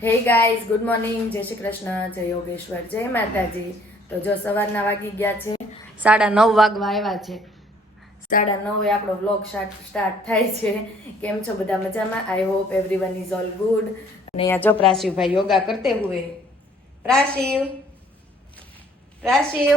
Hey guys good morning જય શ્રી કૃષ્ણ, જય યોગેશ્વર, જય માતાજી. તો જો સવારના વાગી ગયા છે, સાડા નવ વાગવા આવ્યા છે. સાડા નવે આપણો વ્લોગ સ્ટાર્ટ થાય છે. કેમ છો બધા મજામાં? I hope everyone is all good અને અહીંયા જો પ્રાશિવભાઈ યોગા કરતે હુએ. પ્રાશિવ પ્રાશિવ.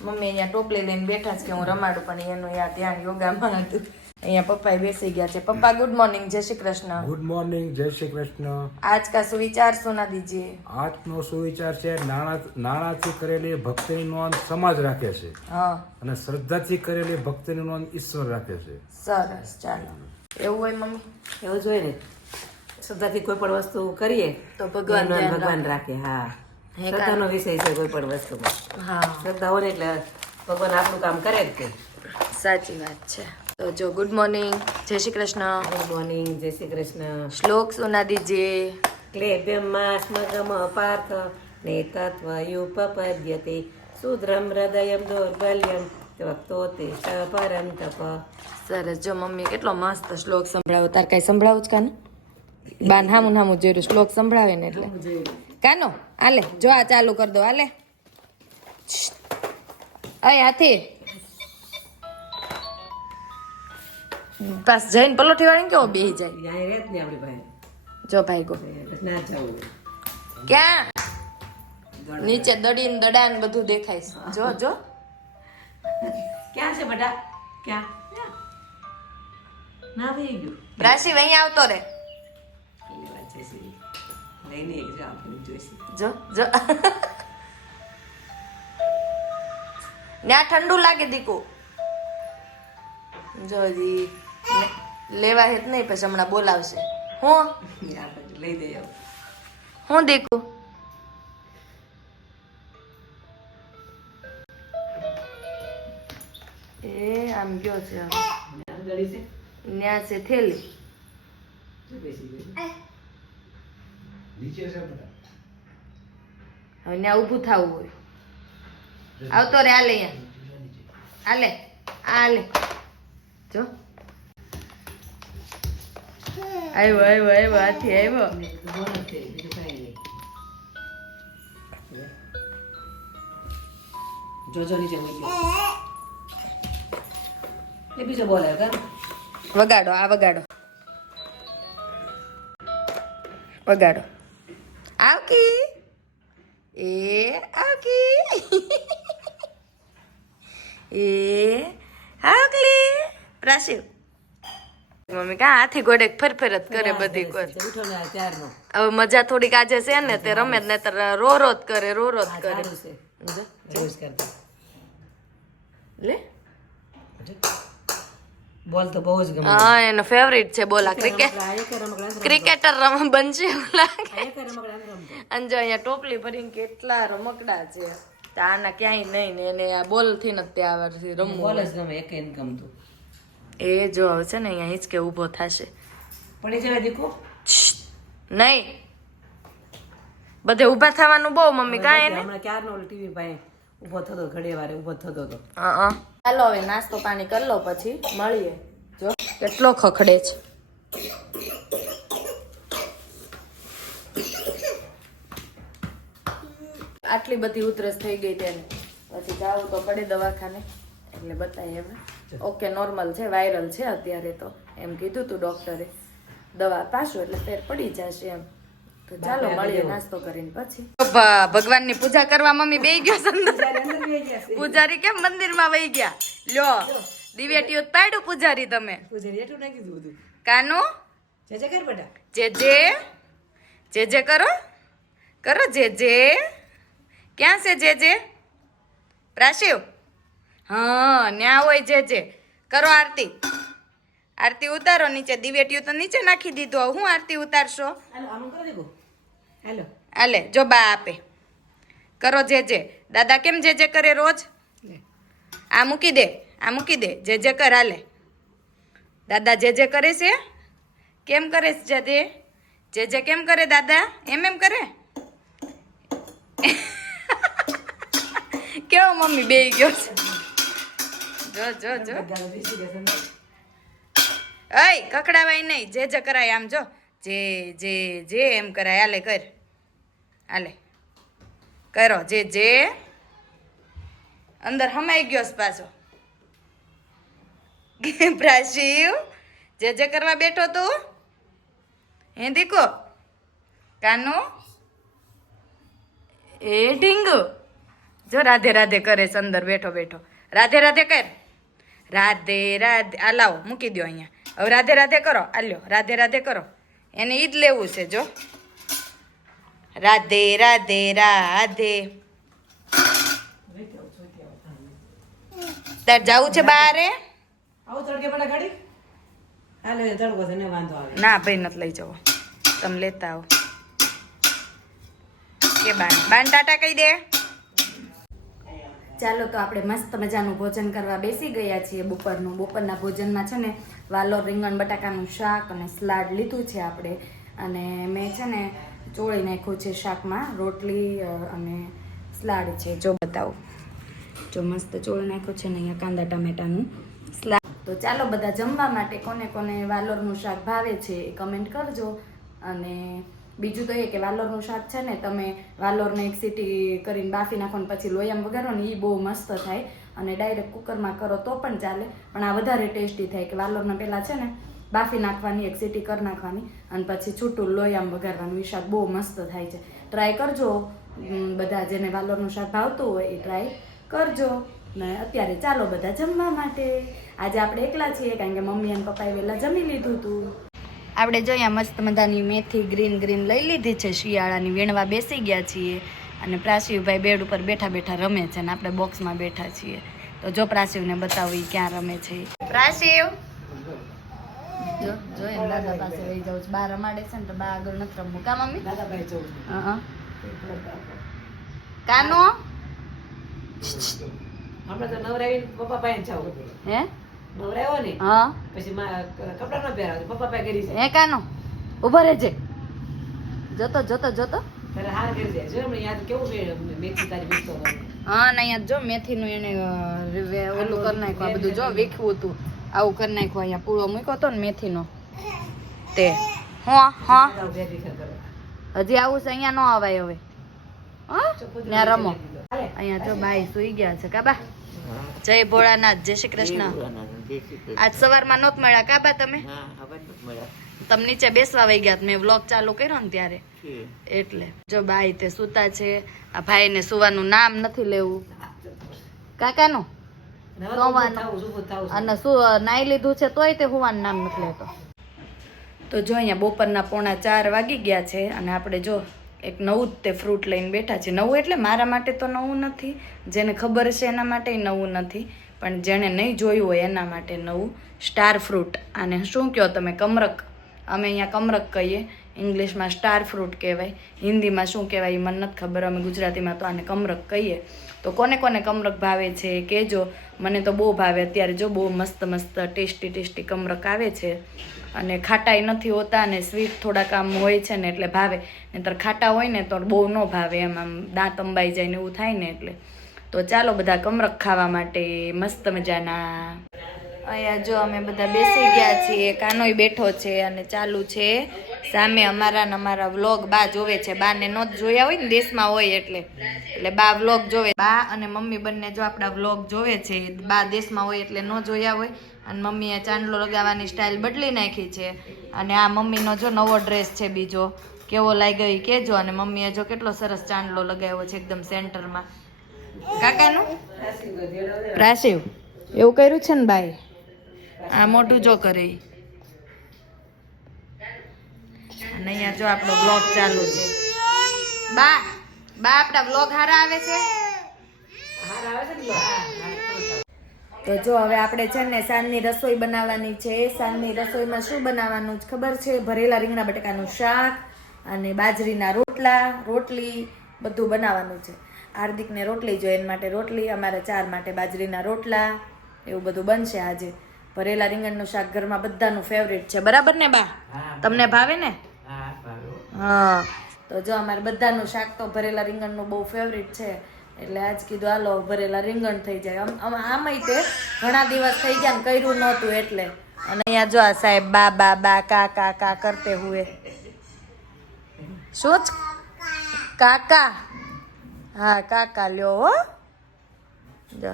મમ્મી અહીંયા ટોપલી લઈને બેઠા છે કે હું રમાડું, પણ એનું યા ધ્યાન યોગામાં હતું. અહીંયા પપ્પા બેસી ગયા છે. પપ્પા ગુડ મોર્નિંગ જય શ્રી કૃષ્ણ. ગુડ મોર્નિંગ જય શ્રી કૃષ્ણ. આજ કા સુવિચાર સુના દીજીએ આજનો સુવિચાર છે નાણા નાણાથી કરેલી ભક્તિની નોંધ સમાજ રાખે છે. અને શ્રદ્ધાથી કરેલી ભક્તિની નોંધ ઈશ્વર રાખે છે. સરસ ચાલો. એવું હોય મમ્મી? એવું જોઈએ ને. શ્રદ્ધાથી કોઈ પણ વસ્તુ કરીએ તો ભગવાન ભગવાન રાખે. હા. શ્રદ્ધાનો વિષય છે કોઈ પણ વસ્તુ હા. શ્રદ્ધા હોય એટલે ભગવાન આપણું કામ કરે જ કે સાચી વાત છે. તો જો ગુડ મોર્નિંગ જય શ્રી કૃષ્ણ. ગુડ મોર્નિંગ જય શ્રી કૃષ્ણ. શ્લોક સુના દીजिए ક્લેબ્યમાં સ્મગમ પાર્થ ને તત્વ યુપપદ્યતે શુદ્રમ હૃદયમ દૌર્બલ્યમ તે પરમ તપ. સરસ. જો મમ્મી કેટલો મસ્ત શ્લોક સંભળાવો. તાર કાંઈ સંભળાવું જ કાને? બાન હામું હામું જોયું શ્લોક સંભળાવે ને એટલે. કાનો? આલે જો આ ચાલુ કરી દો. આલે. અય હાથી. પાસ જઈને પલોઠી વાળી કેવો બેહી જાય? રહે ને આપણી ભાઈ જો ભાઈ ગો ના જવું. ક્યાં? નીચે દડી ને દડા ને બધું દેખાય છે. જો જો. ક્યાં છે બટા? ક્યાં? ના ભાઈ ગયું. રાશિ અહીંયા આવતો રે. જો જો ત્યાં ઠંડુ લાગે દીકુ. જો જી. લે- લેવા હેત નહીં પછી હમણાં બોલાવશે. હું? લઈ દે હું દેખું? એ આમ ગયો છે ન્યા છે? થેલી. જો બેસી ગયું હવે ત્યાં ઊભું થવું હોય. આવતો રે આલે અહીંયા. આલે આલે જો. આવ્યો આવ્યો આવ્યો હાથી આવ્યો. જોજો નીચે એ બીજો બોલ વગાડો આ વગાડો. વગાડો. આવકી એ આવકી એ આવકલી પ્રાશિવ મમ્મી કા હાથી ઘોડે ફરફરત કરે બધી ત્યારનો હવે મજા થોડીક આજે છે ને તે રમે ને નહીતર રો રો જ કરે. રો રો જ કરે લે? બોલ તો બહુ જ ગમે. હા એનો ફેવરિટ છે બોલા ક્રિકેટ ક્રિકેટર રમ બનશે. અને જો અહીંયા ટોપલી ભરીને કેટલા રમકડા છે. તો આના ક્યાંય નહીં ને એને આ બોલથી નથી તે આવડતી રમવું બોલ જ ગમે એક ગમતું. એ જો હવે છે ને અહીંયા હિંચકે ઊભો થશે. પડી જવા દીકુ? નહીં. બધે ઊભા થવાનું બહુ મમ્મી કાંઈ એને હમણાં ક્યારનો ટીવી ભાઈ ઊભો થતો ઘડી વારે ઊભો થતો હતો. હા ચાલો હવે નાસ્તો પાણી કરી લો પછી મળીએ. જો. કેટલો ખખડે છે. આટલી બધી ઉધરસ થઈ ગઈ તેને. પછી જાવું તો પડે દવાખાને. એટલે બતાવીએ હવે. ઓકે નોર્મલ છે વાયરલ છે અત્યારે તો. એમ કીધું તું ડોક્ટરે દવા પાછું એટલે ફેર પડી જશે એમ. તો ચાલો મળીએ નાસ્તો કરીને પછી. ભગવાનની પૂજા કરવા મમ્મી બે ગયો સંદર પૂજારી કેમ મંદિરમાં વહી ગયા? લ્યો દિવેટીઓ પાડ્યું પૂજારી તમે. પૂજારી એટલું નાખી દીધું બધું. કાનો? જે જે કર બેટા. જે જે? જે જે કરો? કરો જે જે. ક્યાં છે જે જે? પ્રાશિવ? હા ન્યા હોય જે જે. કરો આરતી. આરતી ઉતારો નીચે દિવેટિયું તો નીચે નાખી દીધું. હું આરતી ઉતારશો? હાલો હાલો. આલે જો બા આપે. કરો જે જે. દાદા કેમ જે જે કરે રોજ? આ મૂકી દે આ મૂકી દે. જે જે કર હાલે. દાદા જે જે કરે છે? કેમ કરે છે જે જે? જે કેમ કરે દાદા? એમ એમ કરે? કેવો મમ્મી બે ગયો છે? જો જો જો. અય કકડાવાય નહીં. જે જે કરાય આમ જો. જે જે જે એમ કરાય. હાલે કર. હાલે કરો. જે જે. અંદર હમાઈ ગયો પાછો. પ્રાશિવ જે જે કરવા બેઠો તું? હે દીકો? કાનો? એ ઢીંગુ. જો રાધે રાધે કરે છે અંદર બેઠો બેઠો. રાધે રાધે કર. રાધે રાધે આ લાવો મૂકી દો અહીંયા. હવે રાધે રાધે કરો આ લ્યો રાધે રાધે કરો. એને ઈદ જ લેવું છે જો. રાધે રાધે રાધે. તાર જવું છે બારે? ના ભાઈ નથી લઈ જવો. તમે લેતા આવો. કે બાન? બાન ટાટા કહી દે. ચાલો તો આપણે મસ્ત મજાનું ભોજન કરવા બેસી ગયા છીએ બપોરનું. બપોરના ભોજનમાં છે ને વાલોર રીંગણ, બટાકાનું શાક અને સલાડ લીધું છે આપણે. અને મેં છે ને ચોળી નાખ્યું છે શાકમાં, રોટલી અને સલાડ છે. જો બતાવું. જો મસ્ત ચોળી નાખ્યું છે ને અહીંયા કાંદા ટામેટાનું સલાડ. તો ચાલો બધા જમવા માટે કોને કોને વાલોરનું શાક ભાવે છે એ કમેન્ટ કરજો. અને બીજું તો એ કે વાલોરનું શાક છે ને, તમે વાલોરને એક સીટી કરીને બાફી નાખો ને પછી લોયામ વગાડો ને એ બહુ મસ્ત થાય. અને ડાયરેક્ટ કુકરમાં કરો તો પણ ચાલે. પણ આ વધારે ટેસ્ટી થાય કે વાલોરને પહેલાં છે ને, બાફી નાખવાની, એક સીટી કરી નાખવાની અને પછી છૂટું લોયામ વઘારવાનું એ શાક બહુ મસ્ત થાય છે. ટ્રાય કરજો. બધા જેને વાલોરનું શાક ભાવતું હોય એ ટ્રાય કરજો. ને અત્યારે ચાલો બધા જમવા માટે. આજે આપણે એકલા છીએ કારણ કે મમ્મી અને પપ્પાએ વહેલા જમી લીધું હતું આપણે જોઈએ મસ્ત મજાની મેથી ગ્રીન ગ્રીન લઈ લીધી છે શિયાળાની. વીણવા બેસી ગયા છીએ અને પ્રાસીવભાઈ બેડ ઉપર બેઠા બેઠા રમે છે અને આપણે બોક્સમાં બેઠા છીએ. તો જો પ્રાસીવને બતાવું ક્યાં રમે છે. પ્રાસીવ? જો જો એમ દાદા પાસે લઈ જાઉં છું. બા રમાડે છે ને તો બા આગળ નથી રમવું. કા મમ્મી? દાદાભાઈ જવું હા કાનો? આપણે તો નવરાવી પપ્પા પાસે જાવ હે? ને હા. પછી મા- ન પપ્પા પાસે કરી ઊભો રહેજે. જોતો જોતો જોતો. હાર કરી જાય. જો યાદ કેવું મેં મેથી તારી મિક્સ હા ને અહીંયા જો મેથીનું એને ઓલું કરી નાખ્યું આ બધું જો વીખવું હતું. આવું કરી નાખ્યું અહીંયા પૂરો મૂક્યો હતો ને મેથીનો. તે. હા હા. હજી આવું છે અહીંયા ન અવાય હવે. હા? ત્યાં રમો. અહીંયા જો બાઈ સુઈ ગયા છે કાબા જય ભોળાનાથ જય શ્રી કૃષ્ણ. આજ સવારમાં નહોત મળ્યા. કાબા તમે? તમે નીચે બેસવા વહી ગયા. મેં વ્લોગ ચાલુ કર્યો ને ત્યારે. એટલે. જો બાઈ તે સુતા છે. આ ભાઈને સુવાનું નામ નથી લેવું. કાકાનું. અને શું નાઈ લીધું છે તોય તે હુવાનું નામ નથી લેતો. તો જો અહીંયા બપોરના પોણા ચાર વાગી ગયા છે અને આપણે જો એક નવું જ તે ફ્રૂટ લઈને બેઠા છે. નવું એટલે મારા માટે તો નવું નથી. જેને ખબર છે એના માટે નવું નથી. પણ જેણે નહીં જોયું હોય એના માટે નવું સ્ટાર ફ્રૂટ. આને શું કહો તમે, કમરક? અમે અહીંયા કમરક કહીએ. ઇંગ્લિશમાં સ્ટાર ફ્રૂટ કહેવાય. હિન્દીમાં શું કહેવાય એ મને નથી ખબર. અમે ગુજરાતીમાં તો આને કમરક કહીએ. તો કોને કોને કમરક ભાવે છે કહેજો. મને તો બહુ ભાવે. અત્યારે જો બહુ મસ્ત મસ્ત ટેસ્ટી ટેસ્ટી કમરક આવે છે. અને ખાટાઈ નથી હોતા અને સ્વીટ થોડાક આમ હોય છે ને એટલે ભાવે. નહીંતર ખાટા હોય ને તો બહુ ન ભાવે. એમ આમ દાંત અંબાઈ જાય ને એવું થાય ને એટલે. તો ચાલો બધા કમરક ખાવા માટે મસ્ત મજાના. અહીંયા જો અમે બધા બેસી ગયા છીએ, કાનોય બેઠો છે અને ચાલુ છે. સામે અમારા ને અમારા વ્લોગ બા જોવે છે. બાને નો જ જોયા હોય ને દેશમાં હોય એટલે. એટલે બા વ્લોગ જોવે. બા અને મમ્મી બંને જો આપણા વ્લોગ જોવે છે, બા દેશમાં હોય એટલે ન જોયા હોય. અને મમ્મીએ ચાંદલો લગાવવાની સ્ટાઇલ બદલી નાખી છે. અને આ મમ્મીનો જો નવો ડ્રેસ છે બીજો. કેવો લાગ્યો એ કહેજો અને મમ્મીએ જો કેટલો સરસ ચાંદલો લગાવ્યો છે એકદમ સેન્ટરમાં કાકાનું? પ્રાશિવ એવું કર્યું છે ને બાઈ? આ મોટું જો કરે અને અહીંયા જો આપણો બ્લોગ ચાલુ છે. બા બા આપણા બ્લોગ હારા આવે છે? તો જો હવે આપણે છે ને સાંજની રસોઈ બનાવવાની છે. સાંજની રસોઈમાં શું બનાવવાનું ખબર છે? ભરેલા રીંગણા બટાકાનું શાક અને બાજરીના રોટલા રોટલી બધું બનાવવાનું છે. હાર્દિકને રોટલી જોઈએ એના માટે રોટલી અમારે ચાર માટે બાજરીના રોટલા એવું બધું બનશે આજે. ભરેલા રીંગણનું શાક ઘરમાં બધાનું ફેવરેટ છે. બરાબર ને બા? તમને ભાવે ને? હા તો જો અમારે બધાનું શાક તો ભરેલા રીંગણનું બહુ ફેવરેટ છે. એટલે આજ કીધું હાલો ભરેલા રીંગણ થઈ જાય. આમ આમય તે ઘણા દિવસ થઈ ગયા ને કર્યું નહોતું એટલે. અને અહીંયા જો આ સાહેબ બા બા બા કા કા કા કરતે હુએ. શું કાકા. હા, કાકા લ્યો, હો. જો,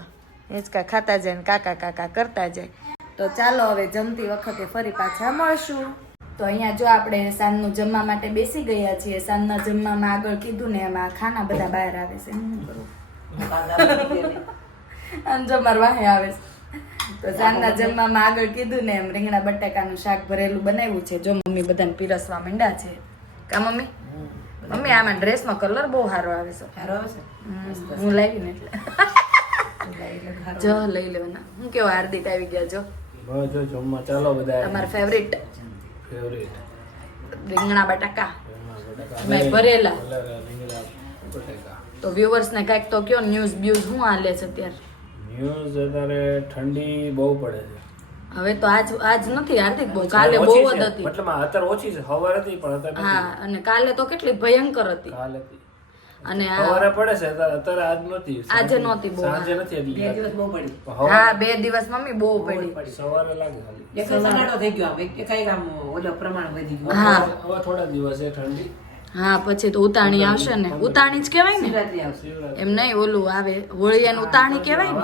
હિંચકા ખાતા જાય ને કાકા કાકા કરતા જાય. તો ચાલો હવે જમતી વખતે ફરી પાછા મળશું. તો અહીંયા જો આપણે સાંજનું જમવા માટે બેસી ગયા છીએ. સાંજના જમવામાં આગળ કીધું ને એમાં ખાના બધા બહાર આવે છે. શું કરું? આમ જો વાહે આવે છે. તો સાંજના જમવામાં આગળ કીધું ને એમ રીંગણા બટાકાનું શાક ભરેલું બનાવ્યું છે. જો મમ્મી બધાને પીરસવા માંડ્યા છે. કા મમ્મી? મમ્મી આમાં ડ્રેસનો કલર બહુ સારો આવે છે. સારો આવે છે? હમ, હું લાવી ને એટલે. જો લઈ લેવાના હું કેવો હાર્દિક આવી ગયા જો. જો જમવા ચાલો બધા. તમાર ફેવરિટ ફેવરેટ રીંગણા બટાકા. મેં ભરેલા. તો વ્યુઅર્સ ને કંઈક તો કયો ન્યૂઝ બ્યુઝ શું હાલે છે અત્યારે? ન્યૂઝ અત્યારે ઠંડી બહુ પડે છે. હવે તો આજ આજ નથી હાર્દિક બહુ કાલે બહુ જ હતી. મતલબ અત્યારે ઓછી છે. હવાર હતી પણ અત્યારે હા અને કાલે તો કેટલી ભયંકર હતી. કાલે અને હવારે પડે છે અત્યારે આજ નથી. આજે નહોતી બહુ, સાંજે નથી બે દિવસ બહુ પડી. હા બે દિવસ મમ્મી બહુ પડી. સવારે લાગે ખાલી એક સનાડો થઈ ગયો આમ. એક કઈ આમ ઓલો પ્રમાણ વધી ગયું. હા. હવે થોડા દિવસ છે ઠંડી. હા પછી તો ઉતાણી આવશે ને. ઉતાણી. જ કહેવાય ને? એમ નહીં ઓલું આવે હોળિયાનું ઉતાણી કહેવાય ને.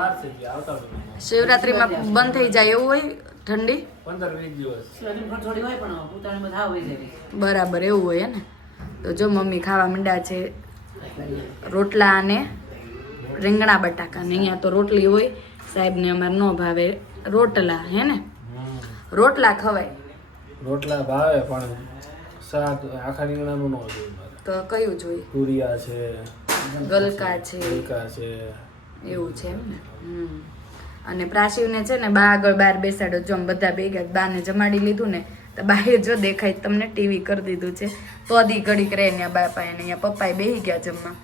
શિવરાત્રીમાં બંધ થઈ જાય એવું હોય ઠંડી? બરાબર એવું હોય ને તો જો મમ્મી ખાવા માંડ્યા છે રોટલા અને રીંગણા બટાકા. ને અહીંયા તો રોટલી હોય સાહેબને અમારે ન ભાવે રોટલા હે ને? રોટલા ખવાય. રોટલા ભાવે પણ શાક આખા રીંગણાનું ન જોઈએ મારે. તો કયું જોઈએ તુરિયા છે ગલકા છે. ગલકા છે. એવું છે એમ ને? હમ. અને પ્રાશિવને છે ને બા આગળ બાર બેસાડો જો બધા ભેગા બાને જમાડી લીધું ને તો બાએ જો દેખાય તમને ટીવી કરી દીધું છે. તો દી ઘડીક રહે ને બાપા એને અહીંયા પપ્પાએ બેહી ગયા જમવા.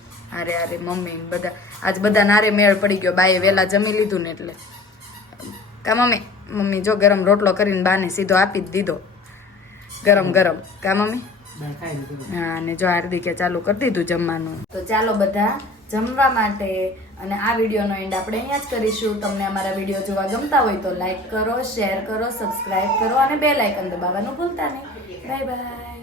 અરે અરે મમ્મી બધા. આજ બધા નારે મેળ પડી ગયો બાએ વહેલા જમી લીધું ને એટલે. કા મમ્મી? મમ્મી જો ગરમ રોટલો કરીને બાને સીધો આપી જ દીધો. ગરમ ગરમ. કા મમ્મી? હા અને જો હાર્દિકે ચાલુ કરી દીધું જમવાનું. તો ચાલો બધા જમવા માટે અને આ વિડીયોનો એન્ડ આપણે અહીંયા જ કરીશું. તમને અમારા વીડિયો જોવા ગમતા હોય તો લાઈક કરો શેર કરો સબસ્ક્રાઈબ કરો અને બે લાઇકન દબાવવાનું ભૂલતા નહીં. Bye bye